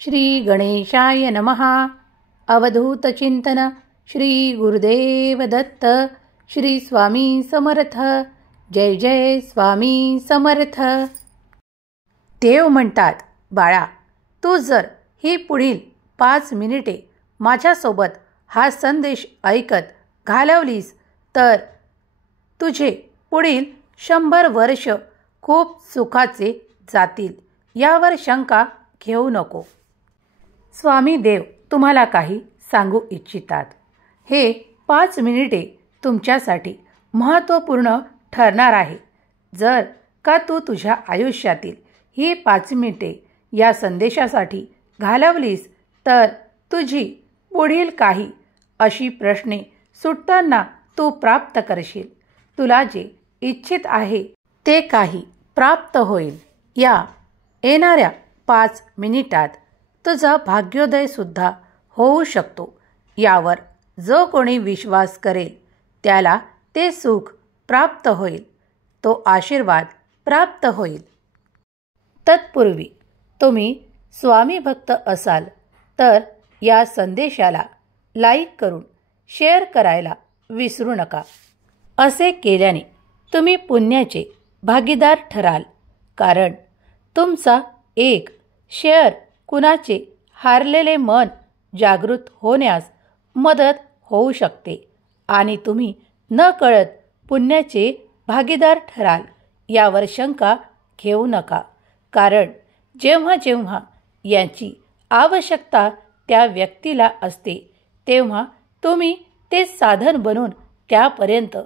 श्री गणेशाय नमः. अवधूत चिंतन श्री गुरुदेव दत्त. श्री स्वामी समर्थ. जय जय स्वामी समर्थ. देव म्हणतात, बाळा, तू जर ही पुढील 5 मिनिटे माझ्यासोबत हा संदेश ऐकत घालवलीस तर तुझे पुढील 100 वर्ष खूप सुखाचे जातील, यावर शंका घेऊ नको. स्वामी देव तुम्हाला काही सांगू इच्छितात. हे 5 मिनिटे तुमच्यासाठी महत्त्वपूर्ण ठरणार आहे. जर का तू तुझ्या आयुष्यातील ही 5 मिनिटे या संदेशासाठी घालवलीस तर तुझी पुढील काही अशी प्रश्ने सुटताना तू प्राप्त करशील. तुला जे इच्छित आहे ते काही प्राप्त होईल. या येणाऱ्या 5 मिनिटात तुझा भाग्योदयसुद्धा होऊ शकतो. यावर जो कोणी विश्वास करेल त्याला ते सुख प्राप्त होईल, तो आशीर्वाद प्राप्त होईल. तत्पूर्वी तुम्ही स्वामी भक्त असाल तर या संदेशाला लाईक करून शेअर करायला विसरू नका. असे केल्याने तुम्ही पुण्याचे भागीदार ठराल, कारण तुमचा एक शेअर कुणाचे हारलेले मन जागृत होण्यास मदत होऊ शकते आणि तुम्ही नकळत पुण्याचे भागीदार ठराल, यावर शंका घेऊ नका. कारण जेव्हा जेव्हा याची आवश्यकता त्या व्यक्तीला असते तेव्हा तुम्ही ते साधन बनून त्यापर्यंत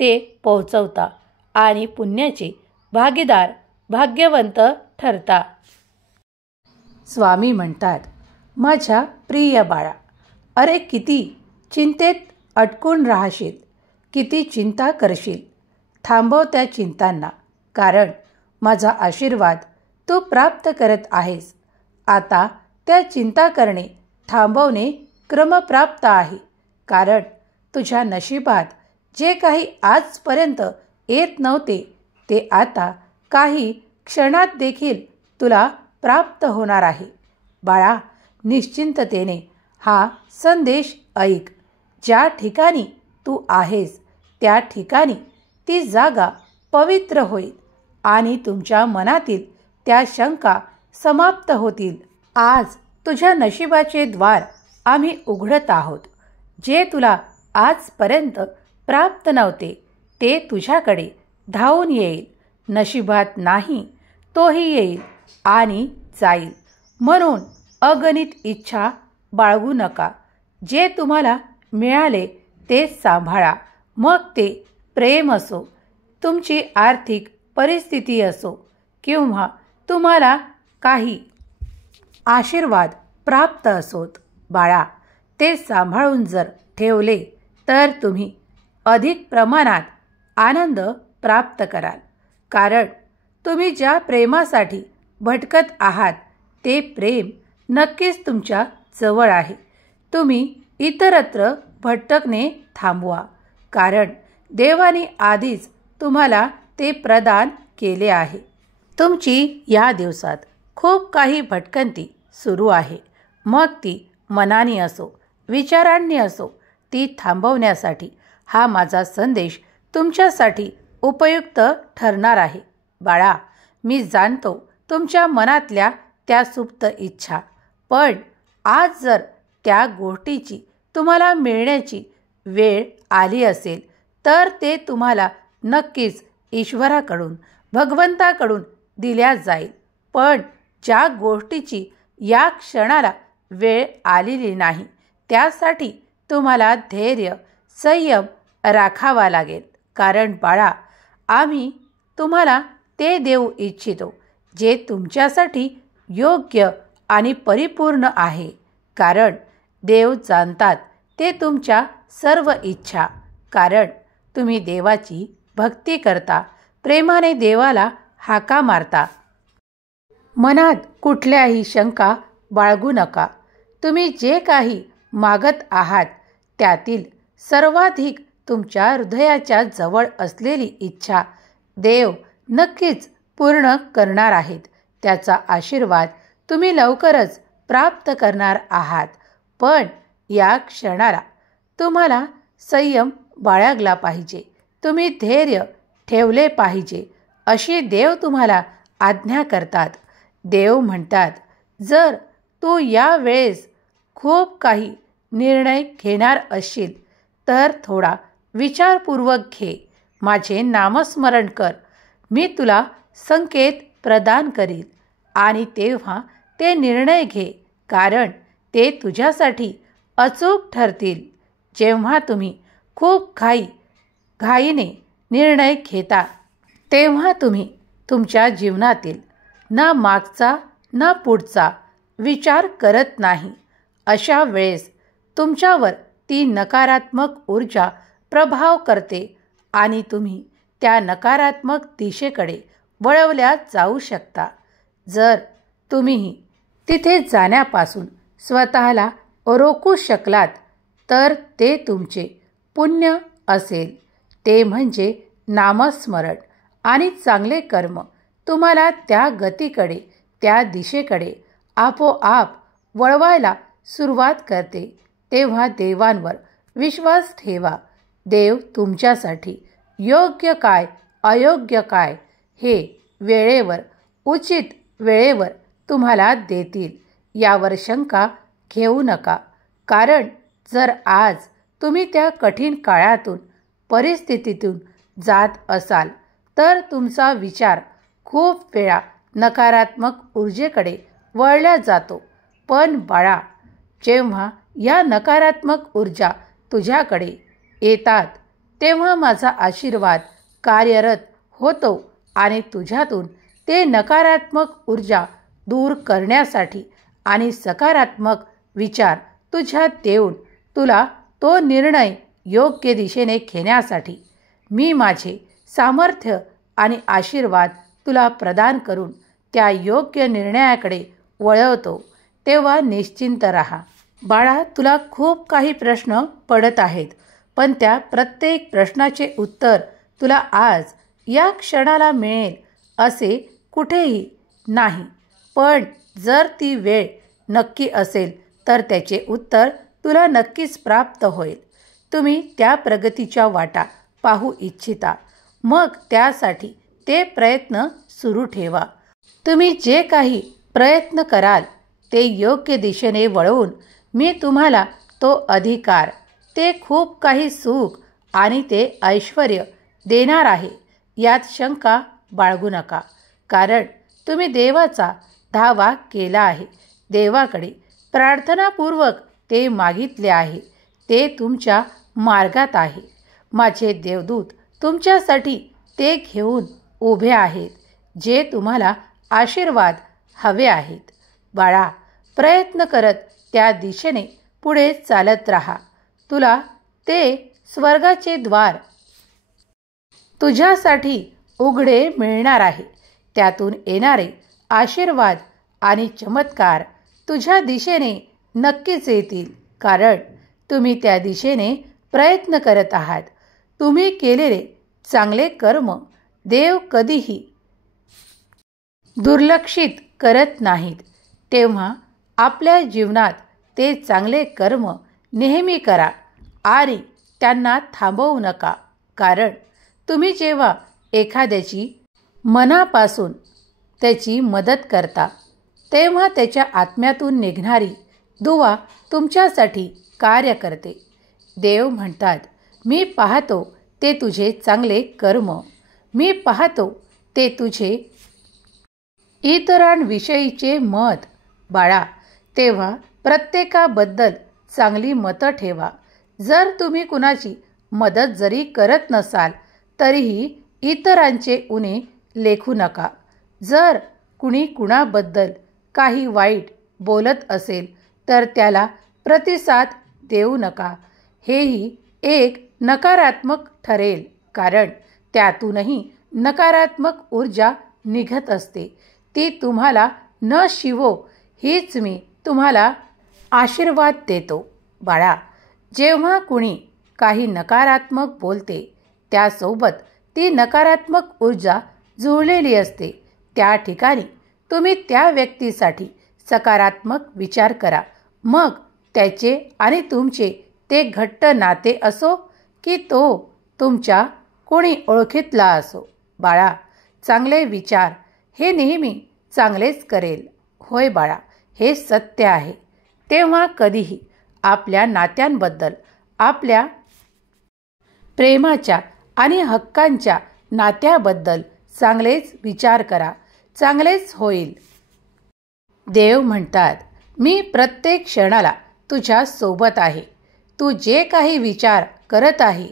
ते पोहोचवता आणि पुण्याचे भागीदार भाग्यवंत ठरता. स्वामी म्हणतात, माझ्या प्रिय बाळा, अरे किती चिंतेत अटकून राहशील, किती चिंता करशील. थांबव त्या चिंतांना, कारण माझा आशीर्वाद तू प्राप्त करत आहेस. आता त्या चिंता करणे थांबवणे क्रमप्राप्त आहे, कारण तुझ्या नशिबात जे काही आजपर्यंत येत नव्हते ते आता काही क्षणात देखील तुला प्राप्त होणार आहे. बाळा, निश्चिंततेने हा संदेश ऐक. ज्या ठिकाणी तू आहेस त्या ठिकाणी ती जागा पवित्र होईल आणि तुमच्या मनातील त्या शंका समाप्त होतील. आज तुझ्या नशिबाचे द्वार आम्ही उघडत आहोत. जे तुला आजपर्यंत प्राप्त नव्हते ते तुझ्याकडे धावून येईल. नशिबात नाही तोही येईल आणि जाईल. म्हणून अगणित इच्छा बाळगू नका. जे तुम्हाला मिळाले ते सांभाळा. मग ते प्रेम असो, तुमची आर्थिक परिस्थिती असो किंवा तुम्हाला काही आशीर्वाद प्राप्त असोत. बाळा, ते सांभाळून जर ठेवले तर तुम्ही अधिक प्रमाणात आनंद प्राप्त कराल. कारण तुम्ही ज्या प्रेमासाठी भटकत आहात ते प्रेम नक्कीच तुमच्या जवळ आहे. तुम्ही इतरत्र भटकणे थांबवा, कारण देवाने आधीच तुम्हाला ते प्रदान केले आहे. तुमची या दिवसात खूप काही भटकंती सुरू आहे. मग ती मनाने असो, विचारांनी असो, ती थांबवण्यासाठी हा माझा संदेश तुमच्यासाठी उपयुक्त ठरणार आहे. बाळा, मी जाणतो तुमच्या मनातल्या त्या सुप्त इच्छा, पण आज जर त्या गोष्टीची तुम्हाला मिळण्याची वेळ आली असेल तर ते तुम्हाला नक्कीच ईश्वराकडून, भगवंताकडून दिल्या जाईल. पण ज्या गोष्टीची या क्षणाला वेळ आलेली नाही त्यासाठी तुम्हाला धैर्य, संयम राखावा लागेल. कारण बाळा, आम्ही तुम्हाला ते देऊ इच्छितो जे तुमच्यासाठी योग्य आणि परिपूर्ण आहे. कारण देव जाणतात ते तुमच्या सर्व इच्छा. कारण तुम्ही देवाची भक्ती करता, प्रेमाने देवाला हाका मारता. मनात कुठल्याही शंका बाळगू नका. तुम्ही जे काही मागत आहात त्यातील सर्वाधिक तुमच्या हृदयाच्या जवळ असलेली इच्छा देव नक्कीच पूर्ण करणार आहेत. त्याचा आशीर्वाद तुम्ही लवकरच प्राप्त करणार आहात. पण या क्षणाला तुम्हाला संयम बाळगला पाहिजे. तुम्ही धैर्य ठेवले पाहिजे अशी देव तुम्हाला आज्ञा करतात. देव म्हणतात, जर तू या वेळेस खूप काही निर्णय घेणार असशील तर थोडा विचारपूर्वक घे. माझे नामस्मरण कर. मी तुला संकेत प्रदान करील आणि तेव्हा ते निर्णय घे, कारण ते तुझ्यासाठी अचूक ठरतील. जेव्हा तुम्ही खूप घाईने निर्णय घेता तेव्हा तुम्ही तुमच्या जीवनातील ना मागचा ना पुढचा विचार करत नाही. अशा वेळेस तुमच्यावर ती नकारात्मक ऊर्जा प्रभाव करते आणि तुम्ही त्या नकारात्मक दिशेकडे वळवल्या जाऊ शकता. जर तुम्ही तिथे जाण्यापासून स्वतःला रोखू शकलात तर ते तुमचे पुण्य असेल. ते म्हणजे नामस्मरण आणि चांगले कर्म तुम्हाला त्या गतीकडे, त्या दिशेकडे आपोआप वळवायला सुरुवात करते. तेव्हा देवांवर विश्वास ठेवा. देव तुमच्यासाठी योग्य काय अयोग्य काय हे वेळेवर, उचित वेळेवर तुम्हाला देतील. यावर शंका घेऊ नका, कारण जर आज तुम्ही त्या कठीण काळातून, परिस्थितीतून जात असाल तर तुमचा विचार खूप वेळा नकारात्मक ऊर्जेकडे वळला जातो. पण बाळा, जेव्हा या नकारात्मक ऊर्जा तुझ्याकडे येतात तेव्हा माझा आशीर्वाद कार्यरत होतो आणि तुझ्यातून ते नकारात्मक ऊर्जा दूर करण्यासाठी आणि सकारात्मक विचार तुझ्यात देऊन तुला तो निर्णय योग्य दिशेने घेण्यासाठी मी माझे सामर्थ्य आणि आशीर्वाद तुला प्रदान करून त्या योग्य निर्णयाकडे वळवतो. तेव्हा निश्चिंत राहा. बाळा, तुला खूप काही प्रश्न पडत आहेत, पण त्या प्रत्येक प्रश्नाचे उत्तर तुला आज या क्षणाला मिळेल असे कुठेही नाही. पण जर ती वेळ नक्की असेल तर त्याचे उत्तर तुला नक्कीच प्राप्त होईल. तुम्ही त्या प्रगतीच्या वाटा पाहू इच्छिता, मग त्यासाठी ते प्रयत्न सुरू ठेवा. तुम्ही जे काही प्रयत्न कराल ते योग्य दिशेने वळवून मी तुम्हाला तो अधिकार, ते खूप काही सुख आणि ते ऐश्वर्य देणार आहे. यात शंका बाळगू नका, कारण तुम्ही देवाचा धावा केला आहे. देवाकडे प्रार्थनापूर्वक ते मागितले आहे. ते तुमच्या मार्गात आहे. माझे देवदूत तुमच्यासाठी ते घेऊन उभे आहेत, जे तुम्हाला आशीर्वाद हवे आहेत. बाळा, प्रयत्न करत त्या दिशेने पुढे चालत राहा. तुला ते स्वर्गाचे द्वार तुझ्यासाठी उघडे मिळणार आहे. त्यातून येणारे आशीर्वाद आणि चमत्कार तुझ्या दिशेने नक्कीच येतील, कारण तुम्ही त्या दिशेने प्रयत्न करत आहात. तुम्ही केलेले चांगले कर्म देव कधीही दुर्लक्षित करत नाहीत. तेव्हा आपल्या जीवनात ते चांगले कर्म नेहमी करा आणि त्यांना थांबवू नका, कारण तुम्ही जेव्हा एखाद्याची मनापासून त्याची मदत करता तेव्हा त्याच्या आत्म्यातून निघणारी दुवा तुमच्यासाठी कार्य करते. देव म्हणतात, मी पाहतो ते तुझे चांगले कर्म. मी पाहतो ते तुझे इतरांविषयीचे मत. बाळा, तेव्हा प्रत्येकाबद्दल चांगली मतं ठेवा. जर तुम्ही कुणाची मदत जरी करत नसाल तरीही इतरांचे उणे लेखू नका. जर कुणी कुणाबद्दल काही वाईट बोलत असेल तर त्याला प्रतिसाद देऊ नका. हेही एक नकारात्मक ठरेल, कारण त्यातूनही नकारात्मक ऊर्जा निघत असते. ती तुम्हाला न शिवो हीच मी तुम्हाला आशीर्वाद देतो. बाळा, जेव्हा कुणी काही नकारात्मक बोलते त्यासोबत ती नकारात्मक ऊर्जा जुळलेली असते. त्या ठिकाणी तुम्ही त्या व्यक्तीसाठी सकारात्मक विचार करा. मग त्याचे आणि तुमचे ते घट्ट नाते असो की तो तुमच्या कोणी ओळखीतला असो. बाळा, चांगले विचार हे नेहमी चांगलेच करेल. होय बाळा, हे सत्य आहे. तेव्हा कधीही आपल्या नात्यांबद्दल, आपल्या प्रेमाच्या आणि हक्कांच्या नात्याबद्दल चांगलेच विचार करा. चांगलेच होईल. देव म्हणतात, मी प्रत्येक क्षणाला तुझ्या सोबत आहे. तू जे काही विचार करत आहे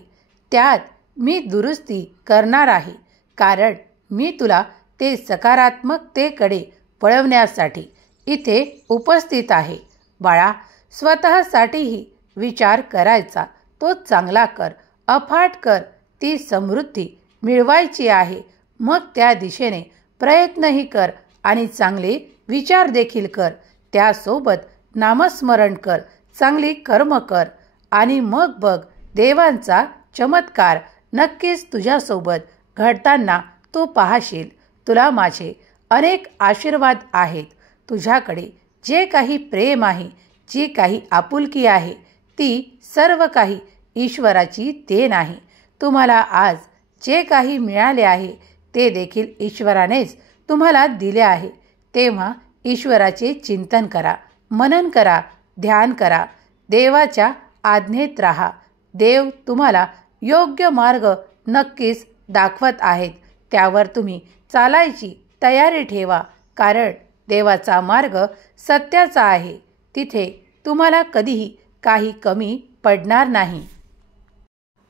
त्यात मी दुरुस्ती करणार आहे, कारण मी तुला ते सकारात्मकतेकडे वळवण्यासाठी इथे उपस्थित आहे. बाळा, स्वतःसाठीही विचार करायचा तो चांगला कर, अफाट कर. ती समृद्धी मिळवायची आहे. मग त्या दिशेने प्रयत्नही कर आणि चांगले विचार देखील कर. त्यासोबत नामस्मरण कर, चांगली कर्म कर आणि मग बघ देवांचा चमत्कार नक्कीच तुझ्यासोबत घडताना तू पाहशील. तुला माझे अनेक आशीर्वाद आहेत. तुझ्याकडे जे काही प्रेम आहे, जी काही आपुलकी आहे, ती सर्व काही ईश्वराची देण आहे. तुम्हाला आज जे काही मिळाले आहे ते देखील ईश्वरानेच तुम्हाला दिले आहे. तेव्हा ईश्वराचे चिंतन करा, मनन करा, ध्यान करा, देवाच्या आज्ञेत राहा. देव तुम्हाला योग्य मार्ग नक्कीच दाखवत आहेत. त्यावर तुम्ही चालायची तयारी ठेवा, कारण देवाचा मार्ग सत्याचा आहे. तिथे तुम्हाला कधीही काही कमी पडणार नाही.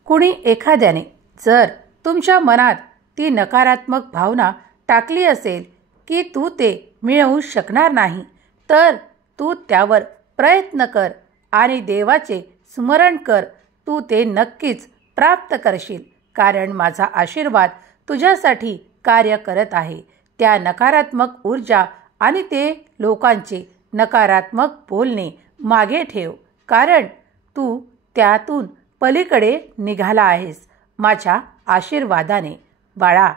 कुणी एखाद्याने जर तुमच्या मनात ती नकारात्मक भावना टाकली असेल की तू ते मिळवू शकणार नाही, तर तू त्यावर प्रयत्न कर आणि देवाचे स्मरण कर. तू ते नक्कीच प्राप्त करशील, कारण माझा आशीर्वाद तुझ्यासाठी कार्य करत आहे. त्या नकारात्मक ऊर्जा आणि ते लोकांचे नकारात्मक बोलणे मागे ठेव, कारण तू त्यातून पलीकडे निघाला आहेस माझ्या आशीर्वादाने. बाळा,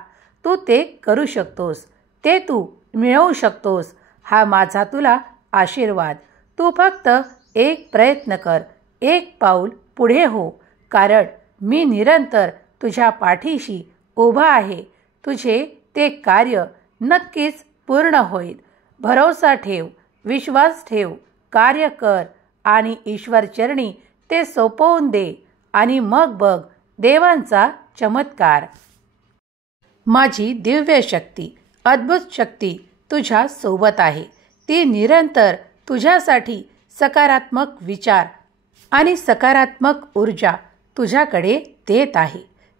तू ते करू शकतोस, ते तू मिळवू शकतोस. हा माझा तुला आशीर्वाद. तू फक्त एक प्रयत्न कर, एक पाऊल पुढे हो, कारण मी निरंतर तुझ्या पाठीशी उभा आहे. तुझे ते कार्य नक्कीच पूर्ण होईल. भरोसा ठेव, विश्वास ठेव, कार्य कर आणि ईश्वरचरणी ते सोपवून दे आणि मग बघ देवांचा चमत्कार. माझी दिव्य शक्ती, अद्भुत शक्ती तुझ्या सोबत आहे. ती निरंतर तुझ्यासाठी सकारात्मक विचार आणि सकारात्मक ऊर्जा तुझ्याकडे देत आहे.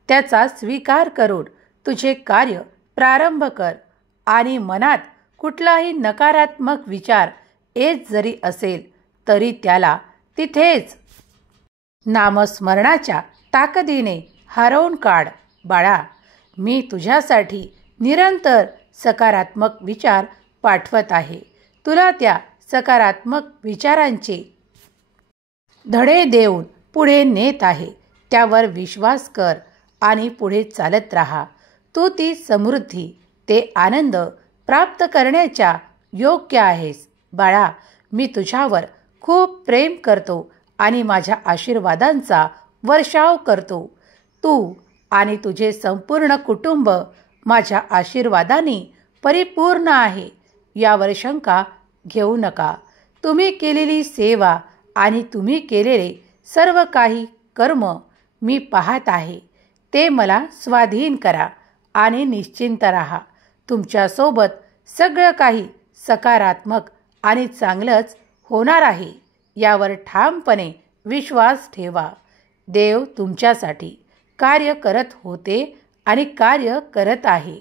त्याचा स्वीकार करून तुझे कार्य प्रारंभ कर आणि मनात कुठलाही नकारात्मक विचार येत जरी असेल तरी त्याला तिथेच नामस्मरणाच्या ताकदीने हरवून काढ. बाळा, मी तुझ्यासाठी निरंतर सकारात्मक विचार पाठवत आहे. तुला त्या सकारात्मक विचारांचे धडे देऊन पुढे नेत आहे. त्यावर विश्वास कर आणि पुढे चालत राहा. तू ती समृद्धी, ते आनंद प्राप्त करण्याच्या योग्य आहेस. बाळा, मी तुझ्यावर खूप प्रेम करतो आणि माझ्या आशीर्वादांचा वर्षाव करतो. तू आणि तुझे संपूर्ण कुटुंब माझ्या आशीर्वादाने परिपूर्ण आहे, यावर शंका घेऊ नका. तुम्ही केलेली सेवा आणि तुम्ही केलेले सर्व काही कर्म मी पाहत आहे. ते मला स्वाधीन करा आणि निश्चिंत राहा. तुमच्यासोबत सगळं काही सकारात्मक आणि चांगलंच होणार आहे, यावर ठामपणे विश्वास ठेवा. देव तुमच्यासाठी कार्य करत होते आणि कार्य करत आहे.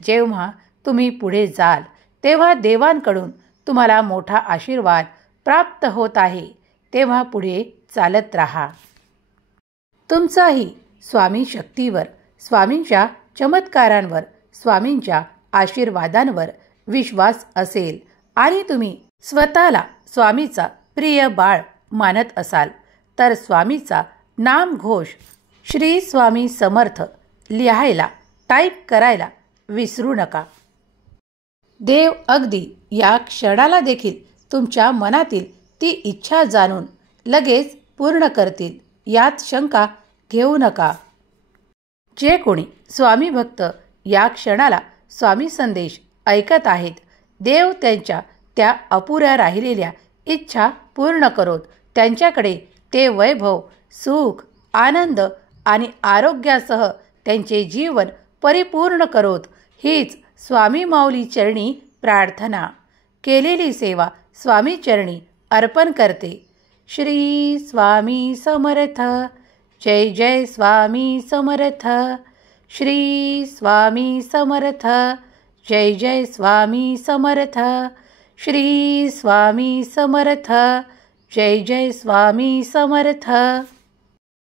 जेव्हा तुम्ही पुढे जाल तेव्हा देवांकडून तुम्हाला मोठा आशीर्वाद प्राप्त होत आहे. तेव्हा पुढे चालत राहा. तुमचाही स्वामी शक्तीवर, स्वामींच्या चमत्कारांवर, स्वामींच्या आशीर्वादांवर विश्वास असेल आणि तुम्ही स्वतःला स्वामीचा प्रिय बाळ मानत असाल तर स्वामीचा नामघोष श्री स्वामी समर्थ लिहायला, टाईप करायला विसरू नका. देव अगदी या क्षणाला देखील तुमच्या मनातील ती इच्छा जाणून लगेच पूर्ण करतील, यात शंका घेऊ नका. जे कोणी स्वामी भक्त या क्षणाला स्वामी संदेश ऐकत आहेत, देव त्यांच्या त्या अपुऱ्या राहिलेल्या इच्छा पूर्ण करोत. त्यांच्याकडे ते वैभव, सुख, आनंद आणि आरोग्यासह त्यांचे जीवन परिपूर्ण करोत. हीच स्वामी माऊली चरणी प्रार्थना. केलेली सेवा स्वामी चरणी अर्पण करते. श्री स्वामी समर्थ. जय जय स्वामी समर्थ. श्री स्वामी समर्थ. जय जय स्वामी समर्थ. श्री स्वामी समर्थ. जय जय स्वामी समर्थ.